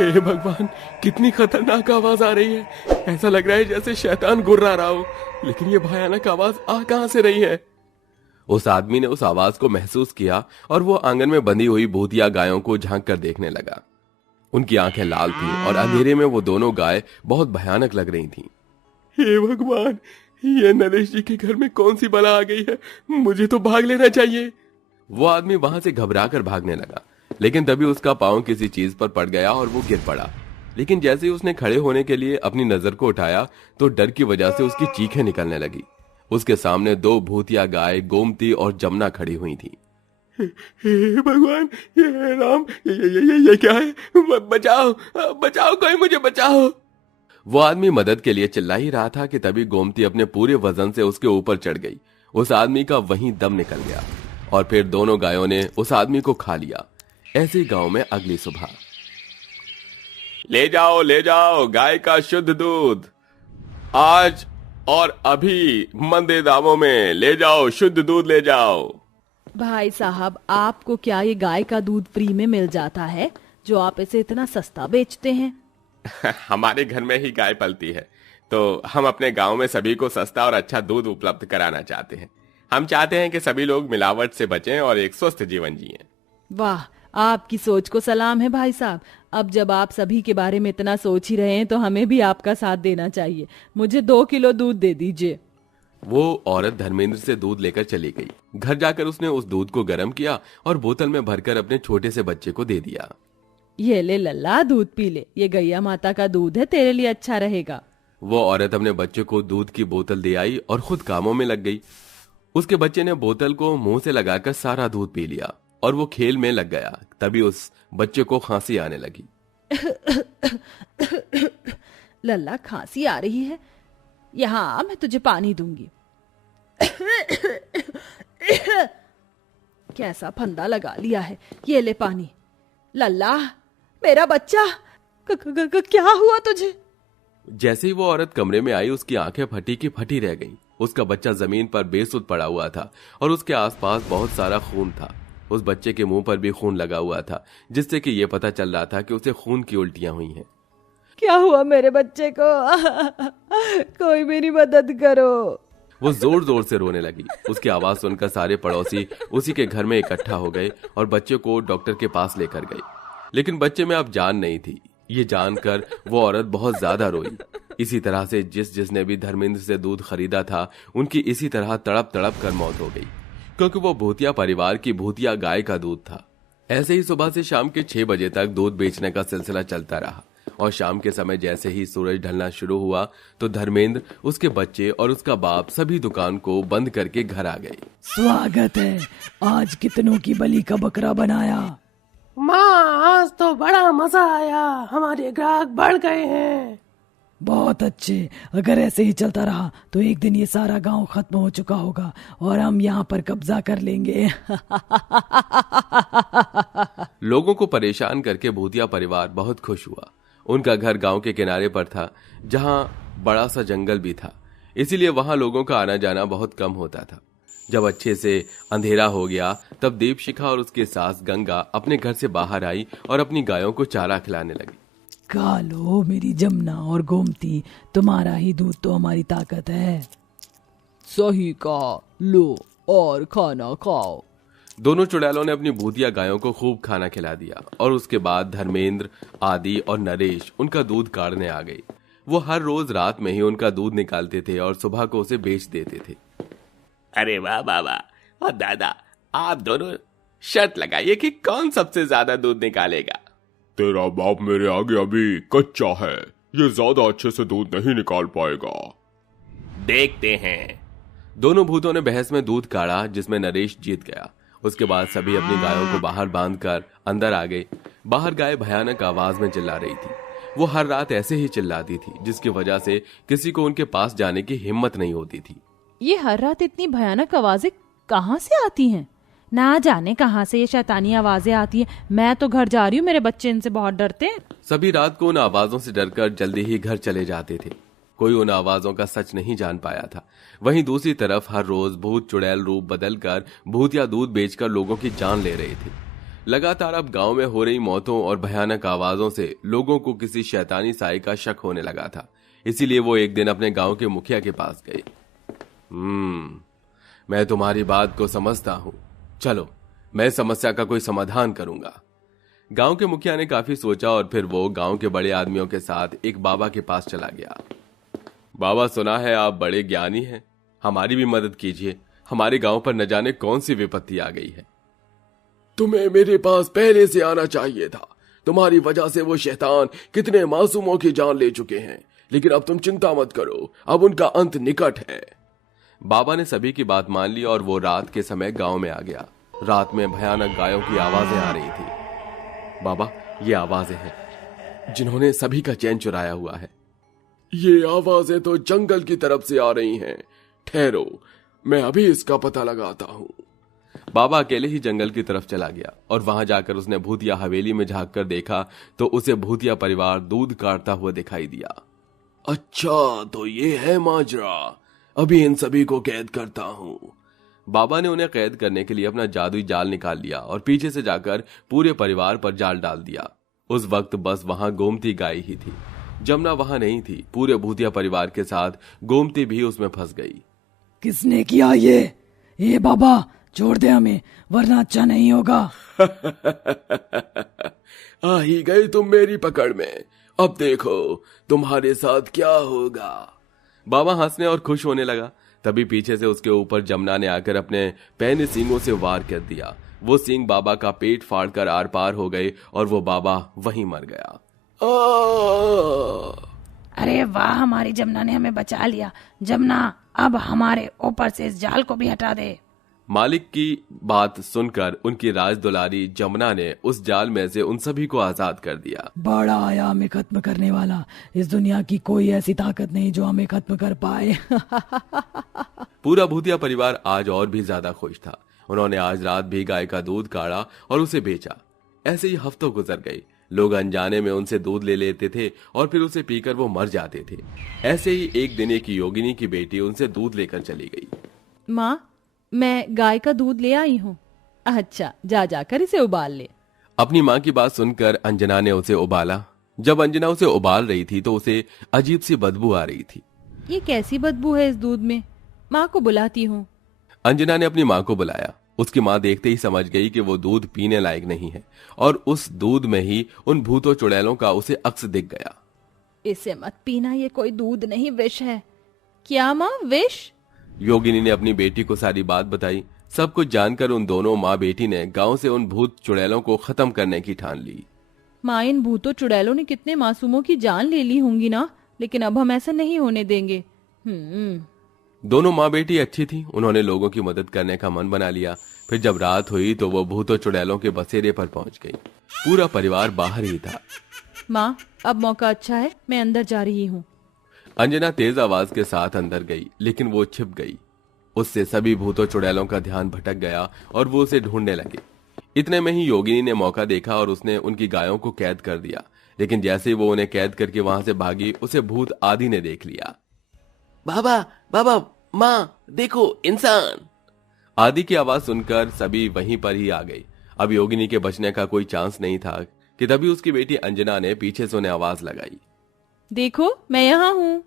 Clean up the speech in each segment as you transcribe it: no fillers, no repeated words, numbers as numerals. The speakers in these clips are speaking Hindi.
हे भगवान, कितनी खतरनाक आवाज आ रही है। ऐसा लग रहा है जैसे शैतान गुर्रा रहा हो, लेकिन ये भयानक आवाज आ कहां से रही है? उस आदमी ने उस आवाज को महसूस किया और वो आंगन में बंधी हुई भूतिया गायों को झांक कर देखने लगा। उनकी आंखें लाल थीं और अंधेरे में वो दोनों गाय बहुत भयानक लग रही थीं। हे भगवान, ये नरेश जी के घर में कौन सी बला आ गई है? मुझे तो भाग लेना चाहिए। वो आदमी वहां से घबराकर भागने लगा, लेकिन तभी उसका पांव किसी चीज पर पड़ गया और वो गिर पड़ा। लेकिन जैसे ही उसने खड़े होने के लिए अपनी नजर को उठाया तो डर की वजह से उसकी चीखें निकलने लगी। उसके सामने दो भूतिया गाय गोमती और जमुना खड़ी हुई थी। हे भगवान, ये राम, ये क्या है? बचाओ बचाओ, कोई मुझे बचाओ। वो आदमी मदद के लिए चिल्ला ही रहा था कि तभी गोमती अपने पूरे वजन से उसके ऊपर चढ़ गई। उस आदमी का वहीं दम निकल गया और फिर दोनों गायों ने उस आदमी को खा लिया। ऐसे गांव में अगली सुबह, ले जाओ गाय का शुद्ध दूध, आज और अभी मंदे दामों में ले जाओ, शुद्ध दूध ले जाओ। भाई साहब, आपको क्या ये गाय का दूध फ्री में मिल जाता है जो आप इसे इतना सस्ता बेचते हैं? हमारे घर में ही गाय पलती है, तो हम अपने गांव में सभी को सस्ता और अच्छा दूध उपलब्ध कराना चाहते हैं। हम चाहते हैं कि सभी लोग मिलावट से बचें और एक स्वस्थ जीवन जिएं। वाह, आपकी सोच को सलाम है भाई साहब। अब जब आप सभी के बारे में इतना सोच ही रहे हैं तो हमें भी आपका साथ देना चाहिए। मुझे 2 किलो दूध दे दीजिए। वो औरत धर्मेंद्र से दूध लेकर चली गई। घर जाकर उसने उस दूध को गर्म किया और बोतल में भरकर अपने छोटे से बच्चे को दे दिया। ये ले लल्ला, दूध पी ले, ये गैया माता का दूध है, तेरे लिए अच्छा रहेगा। वो औरत अपने बच्चे को दूध की बोतल दे आई और खुद कामों में लग गई। उसके बच्चे ने बोतल को मुंह से लगाकर सारा दूध पी लिया और वो खेल में लग गया। तभी उस बच्चे को खांसी आने लगी। लल्ला, खांसी आ रही है? यहाँ मैं तुझे पानी दूंगी। कैसा फंदा लगा लिया है, ये ले पानी। लल्ला, मेरा बच्चा, क्या हुआ तुझे? जैसे ही वो औरत कमरे में आई, उसकी आंखें फटी की फटी रह गईं। उसका बच्चा जमीन पर बेसुध पड़ा हुआ था और उसके आसपास बहुत सारा खून था। उस बच्चे के मुंह पर भी खून लगा हुआ था, जिससे कि ये पता चल रहा था कि उसे खून की उल्टियां हुई हैं। क्या हुआ मेरे बच्चे को? कोई मेरी मदद करो। वो जोर जोर से रोने लगी। उसकी आवाज सुनकर सारे पड़ोसी उसी के घर में इकट्ठा हो गए और बच्चे को डॉक्टर के पास लेकर गए। लेकिन बच्चे में अब जान नहीं थी। ये जानकर वो औरत बहुत ज्यादा रोई। इसी तरह से जिसने भी धर्मेंद्र से दूध खरीदा था, उनकी इसी तरह तड़प तड़प कर मौत हो गई, क्योंकि वो भूतिया परिवार की भूतिया गाय का दूध था। ऐसे ही सुबह से शाम के 6 बजे तक दूध बेचने का सिलसिला चलता रहा और शाम के समय जैसे ही सूरज ढलना शुरू हुआ तो धर्मेंद्र, उसके बच्चे और उसका बाप सभी दुकान को बंद करके घर आ गए। स्वागत है, आज कितनों की बलि का बकरा बनाया? माँ, आज तो बड़ा मजा आया, हमारे ग्राहक बढ़ गए हैं। बहुत अच्छे, अगर ऐसे ही चलता रहा तो एक दिन ये सारा गांव खत्म हो चुका होगा और हम यहाँ पर कब्जा कर लेंगे। लोगों को परेशान करके भूतिया परिवार बहुत खुश हुआ। उनका घर गांव के किनारे पर था, जहां बड़ा सा जंगल भी था, इसीलिए वहां लोगों का आना जाना बहुत कम होता था। जब अच्छे से अंधेरा हो गया तब दीपशिखा और उसकी सास गंगा अपने घर से बाहर आई और अपनी गायों को चारा खिलाने लगी। खा लो मेरी जमुना और गोमती, तुम्हारा ही दूध तो हमारी ताकत है। सही कहा, लो और खाना खाओ। दोनों चुड़ैलों ने अपनी भूतिया गायों को खूब खाना खिला दिया और उसके बाद धर्मेंद्र, आदि और नरेश उनका दूध काढ़ने आ गए। वो हर रोज रात में ही उनका दूध निकालते थे और सुबह को उसे बेच देते थे। अरे वाह बाबा और दादा, आप दोनों शर्त लगाइए कि कौन सबसे ज्यादा दूध निकालेगा। तेरा बाप मेरे आगे अभी कच्चा है, ये ज्यादा अच्छे से दूध नहीं निकाल पाएगा। देखते हैं। दोनों भूतों ने बहस में दूध काढ़ा, जिसमें नरेश जीत गया। उसके बाद सभी अपनी गायों को बाहर बांधकर अंदर आ गए। बाहर गाय भयानक आवाज में चिल्ला रही थी। वो हर रात ऐसे ही चिल्लाती थी, जिसकी वजह से किसी को उनके पास जाने की हिम्मत नहीं होती थी। ये हर रात इतनी भयानक आवाजें कहाँ से आती हैं? ना जाने कहाँ से ये शैतानी आवाजें आती हैं। मैं तो घर जा रही हूँ, मेरे बच्चे इनसे बहुत डरते हैं। सभी रात को उन आवाजों से डरकर जल्दी ही घर चले जाते थे। कोई उन आवाजों का सच नहीं जान पाया था। वहीं दूसरी तरफ हर रोज भूत चुड़ैल रूप बदलकर भूत या दूध बेचकर लोगों की जान ले रहे थे। लगातार अब गांव में हो रही मौतों और भयानक आवाजों से लोगों को किसी शैतानी साई का शक होने लगा था। इसीलिए वो एक दिन अपने गांव के मुखिया के पास गए। मैं तुम्हारी बात को समझता हूं, चलो मैं समस्या का कोई समाधान करूंगा। गांव के मुखिया ने काफी सोचा और फिर वो गांव के बड़े आदमियों के साथ एक बाबा के पास चला गया। बाबा, सुना है आप बड़े ज्ञानी हैं, हमारी भी मदद कीजिए। हमारे गांव पर न जाने कौन सी विपत्ति आ गई है। तुम्हें मेरे पास पहले से आना चाहिए था। तुम्हारी वजह से वो शैतान कितने मासूमों की जान ले चुके हैं, लेकिन अब तुम चिंता मत करो, अब उनका अंत निकट है। बाबा ने सभी की बात मान ली और वो रात के समय गांव में आ गया। रात में भयानक गायों की आवाजें आ रही थी। बाबा, ये आवाजें हैं जिन्होंने सभी का चैन चुराया हुआ है। ये आवाजें तो जंगल की तरफ से आ रही हैं। ठहरो, मैं अभी इसका पता लगाता हूं। बाबा अकेले ही जंगल की तरफ चला गया और वहां जाकर उसने भूतिया हवेली में झांक कर देखा तो उसे भूतिया परिवार दूध काटता हुआ दिखाई दिया। अच्छा, तो ये है माजरा। अभी इन सभी को कैद करता हूं। बाबा ने उन्हें कैद करने के लिए अपना जादुई जाल निकाल लिया और पीछे से जाकर पूरे परिवार पर जाल डाल दिया। उस वक्त बस वहां गोमती गाय ही थी। जमुना वहां नहीं थी। पूरे भूतिया परिवार के साथ गोमती भी उसमें फंस गई। किसने किया ये? ए बाबा, छोड़ दे हमें, वरना अच्छा नहीं होगा। आ ही गई तुम मेरी पकड़ में। अब देखो तुम्हारे साथ क्या होगा। बाबा हंसने और खुश होने लगा। तभी पीछे से उसके ऊपर जमुना ने आकर अपने पैने सींगों से वार कर दिया। वो सींग बाबा का पेट फाड़कर आर पार हो गए और वो बाबा वहीं मर गया। अरे वाह, हमारी जमुना ने हमें बचा लिया। जमुना, अब हमारे ऊपर से इस जाल को भी हटा दे। मालिक की बात सुनकर उनकी राज दुलारी जमुना ने उस जाल में से उन सभी को आजाद कर दिया। बड़ा आया हमें खत्म करने वाला। इस दुनिया की कोई ऐसी ताकत नहीं जो हमें खत्म कर पाए। पूरा भूतिया परिवार आज और भी ज्यादा खुश था। उन्होंने आज रात भी गाय का दूध काढ़ा और उसे बेचा। ऐसे ही हफ्तों गुजर गए। लोग अनजाने में उनसे दूध ले लेते थे और फिर उसे पीकर वो मर जाते थे। ऐसे ही एक दिन एक योगिनी की बेटी उनसे दूध लेकर चली गई। माँ, मैं गाय का दूध ले आई हूँ। अच्छा, जा जाकर इसे उबाल ले। अपनी माँ की बात सुनकर अंजना ने उसे उबाला। जब अंजना उसे उबाल रही थी तो उसे अजीब सी बदबू आ रही थी। ये कैसी बदबू है इस दूध में? माँ को बुलाती हूँ। अंजना ने अपनी माँ को बुलाया। उसकी माँ देखते ही समझ गई कि वो दूध पीने लायक नहीं है और उस दूध में ही उन भूतों चुड़ैलों का उसे अक्स दिख गया। इसे मत पीना, ये कोई दूध नहीं, विष है। क्या माँ, विष? योगिनी ने अपनी बेटी को सारी बात बताई। सब कुछ जानकर उन दोनों माँ बेटी ने गांव से उन भूत चुड़ैलों को खत्म करने की ठान ली। माँ, इन भूतों चुड़ैलों ने कितने मासूमों की जान ले ली होंगी ना, लेकिन अब हम ऐसा नहीं होने देंगे। दोनों माँ बेटी अच्छी थी। उन्होंने लोगों की मदद करने का मन बना लिया। फिर जब रात हुई तो वो भूतों चुड़ैलों के बसेरे पर पहुंच गई। पूरा परिवार बाहर ही था। माँ, अब मौका अच्छा है, मैं अंदर जा रही हूँ। अंजना तेज आवाज के साथ अंदर गई, लेकिन वो छिप गई। उससे सभी भूतों चुड़ैलों का ध्यान भटक गया और वो उसे ढूंढने लगे। इतने में ही योगिनी ने मौका देखा और उसने उनकी गायों को कैद कर दिया। लेकिन जैसे ही वो उन्हें कैद करके वहां से भागी, उसे भूत आदि ने देख लिया। बाबा, बाबा, माँ, देखो इंसान। आदि की आवाज सुनकर सभी वहीं पर ही आ गए। अब योगिनी के बचने का कोई चांस नहीं था कि तभी उसकी बेटी अंजना ने पीछे से उन्हें आवाज लगाई। देखो, मैं यहाँ हूँ।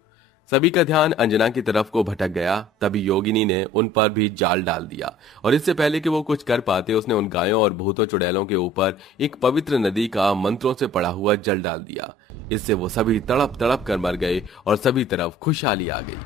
सभी का ध्यान अंजना की तरफ को भटक गया। तभी योगिनी ने उन पर भी जाल डाल दिया और इससे पहले कि वो कुछ कर पाते, उसने उन गायों और भूतों चुड़ैलों के ऊपर एक पवित्र नदी का मंत्रों से पड़ा हुआ जल डाल दिया। इससे वो सभी तड़प तड़प कर मर गए और सभी तरफ खुशहाली आ गई।